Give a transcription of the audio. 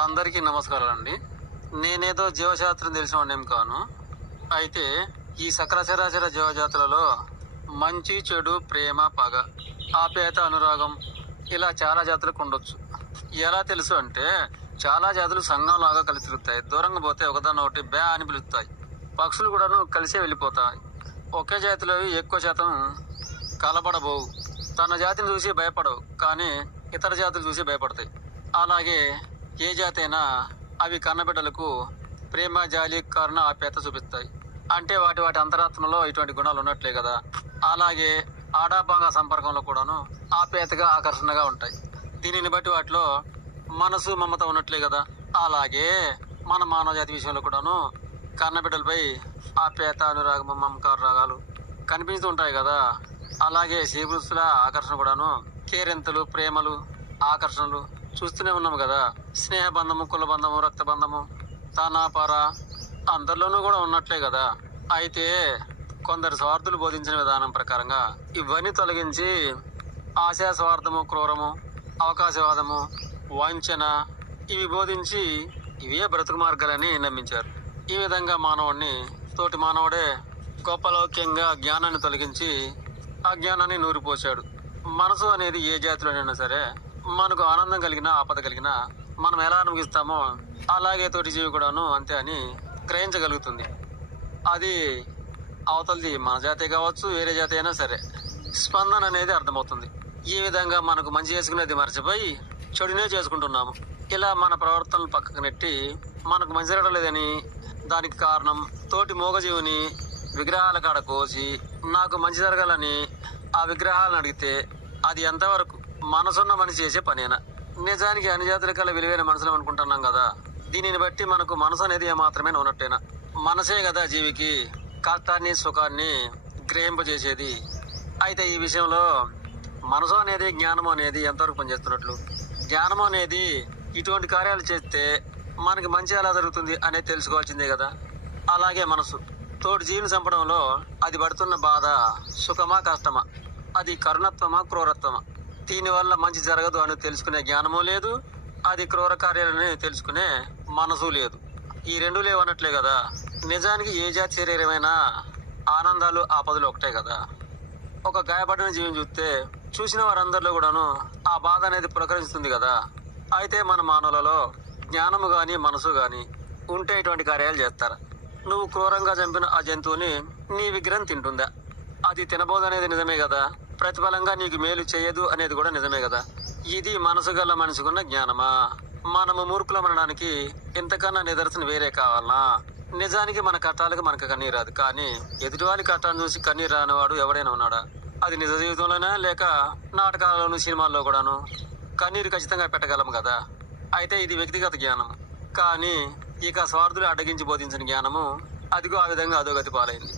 అందరికీ నమస్కారం అండి నేనేదో జీవశాస్త్రం తెలిసిన వాడిని కాను. అయితే ఈ సకల చరాచర జీవజాతులలో మంచి చెడు ప్రేమ పగ ఆప్యాయత అనురాగం ఇలా చాలా జాతులకు ఉండొచ్చు. ఎలా తెలుసు అంటే చాలా జాతులు సంఘంలాగా కలిసి తిరుగుతాయి. దూరంగా పోతే ఒకదాని ఒకటి బ్యా అని పిలుస్తాయి. పక్షులు కూడాను కలిసే వెళ్ళిపోతాయి. ఒకే జాతిలో ఎక్కువ శాతం కలపడబోవు. తన జాతిని చూసి భయపడవు. కానీ ఇతర జాతులు చూసి భయపడతాయి. అలాగే ఏ జాతి అయినా అవి కన్నబిడ్డలకు ప్రేమ జాలి కరుణ ఆప్యాయత చూపిస్తాయి. అంటే వాటి వాటి అంతరాత్మలో ఇటువంటి గుణాలు ఉన్నట్లే కదా. అలాగే ఆడాపాంగ సంపర్కంలో కూడాను ఆప్యాయతగా ఆకర్షణగా ఉంటాయి. దీనిని బట్టి వాటిలో మనసు మమత ఉన్నట్లే కదా. అలాగే మన మానవ జాతి విషయంలో కూడాను కన్నబిడ్డలపై ఆప్యాయత అనురాగం మమకార రాగాలు కనిపిస్తూ ఉంటాయి కదా. అలాగే శ్రీకృష్ణుల ఆకర్షణ కూడాను కేరింతలు ప్రేమలు ఆకర్షణలు చూస్తూనే ఉన్నాము కదా. స్నేహ బంధము కులబంధము రక్తబంధము తానాపార అందరిలోనూ కూడా ఉన్నట్లే కదా. అయితే కొందరు స్వార్థులు బోధించిన విధానం ప్రకారంగా ఇవన్నీ తొలగించి ఆశా స్వార్థము క్రూరము అవకాశవాదము వంచన ఇవి బోధించి ఇవే బ్రతుకు మార్గాలని నమ్మించారు. ఈ విధంగా మానవుడిని తోటి మానవుడే గొప్పలోక్యంగా జ్ఞానాన్ని తొలగించి ఆ జ్ఞానాన్ని నూరిపోశాడు. మనసు అనేది ఏ జాతిలోనైనా సరే మనకు ఆనందం కలిగిన ఆపద కలిగిన మనం ఎలా అనుభవిస్తామో అలాగే తోటి జీవి కూడాను అంతే అని గ్రహించగలుగుతుంది. అది అవతలది మన జాతే కావచ్చు వేరే జాతి అయినా సరే స్పందన అనేది అర్థమవుతుంది. ఈ విధంగా మనకు మంచి చేసుకునేది మర్చిపోయి చెడునే చేసుకుంటున్నాము. ఇలా మన ప్రవర్తనలు పక్కకు నెట్టి మనకు మంచి లేదని దానికి కారణం తోటి మూగజీవుని విగ్రహాల కాడ కోసి నాకు మంచి జరగాలని ఆ విగ్రహాలను అడిగితే అది ఎంతవరకు? మనసున్న మనిషి చేసే పనేనా? నిజానికి అన్ని జాతుల కల్లా విలువైన మనసులు అనుకుంటున్నాం కదా. దీనిని బట్టి మనకు మనసు అనేది ఏమాత్రమే ఉన్నట్టేనా మనసే కదా జీవికి కష్టాన్ని సుఖాన్ని గ్రహింపజేసేది. అయితే ఈ విషయంలో మనసు అనేది జ్ఞానం అనేది ఎంతవరకు పనిచేస్తున్నట్లు? జ్ఞానం అనేది ఇటువంటి కార్యాలు చేస్తే మనకి మంచి ఎలా జరుగుతుంది అనేది తెలుసుకోవాల్సిందే కదా. అలాగే మనసు. తోటి జీవిని చంపడంలో అది పడుతున్న బాధ సుఖమా కష్టమా? అది కరుణత్వమా క్రూరత్వమా? దీనివల్ల మంచి జరగదు అని తెలుసుకునే జ్ఞానము లేదు అది క్రూర కార్యాలని తెలుసుకునే మనసు లేదు. ఈ రెండు లేవన్నట్లే కదా. నిజానికి ఏ జాతి శరీరమైనా ఆనందాలు ఆపదలు ఒకటే కదా. ఒక గాయపడిన జీవిని చూస్తే చూసిన వారందరిలో కూడాను ఆ బాధ అనేది ప్రకటిస్తుంది కదా. అయితే మన మానవులలో జ్ఞానము కానీ మనసు కానీ ఉంటే ఇటువంటి కార్యాలు చేస్తారు. నువ్వు క్రూరంగా చంపిన ఆ జంతువుని నీ విగ్రహం తింటుందా? అది తినబోదనేది నిజమే కదా. ప్రతిఫలంగా నీకు మేలు చేయదు అనేది కూడా నిజమే కదా. ఇది మనసు గల మనిషికున్న జ్ఞానమా? మనము మూర్ఖులం అనడానికి ఇంతకన్నా నిదర్శన వేరే కావాలనా? నిజానికి మన కట్టాలకు మనకు కన్నీరు రాదు కానీ ఎదుటివారి కట్టాలను చూసి కన్నీరు రానివాడు ఎవడైనా ఉన్నాడా? అది నిజ జీవితంలోనే లేక నాటకాలలోను సినిమాల్లో కూడాను? కన్నీరు ఖచ్చితంగా పెట్టగలం కదా. అయితే ఇది వ్యక్తిగత జ్ఞానం. కానీ ఇక స్వార్థులు అడ్డగించి బోధించిన జ్ఞానము అదిగో ఆ విధంగా అధోగతి పాలైంది.